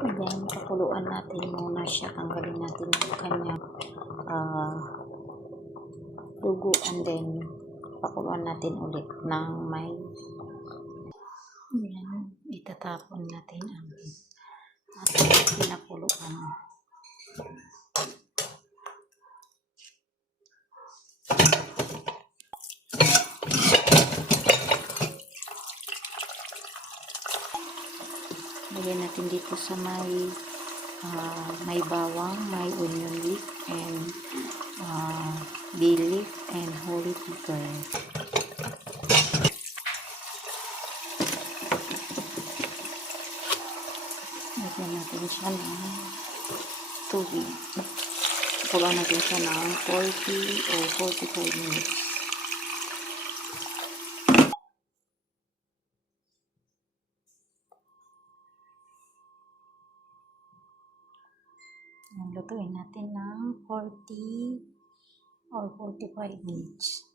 Ayan, pakuluan natin muna siya. Tanggalin natin yung kanyang dugo, and then pakuluan natin ulit ng may ayan, itatapon natin ang ating pinakuluan. Lagyan natin dito sa may bawang, may onion leaf, and bay leaf, and holy pepper. Lagyan natin siya ng tubig. Pakuluan natin siya ng 40 o 45 minutes. Lutuin natin ng 40 or 45 minutes.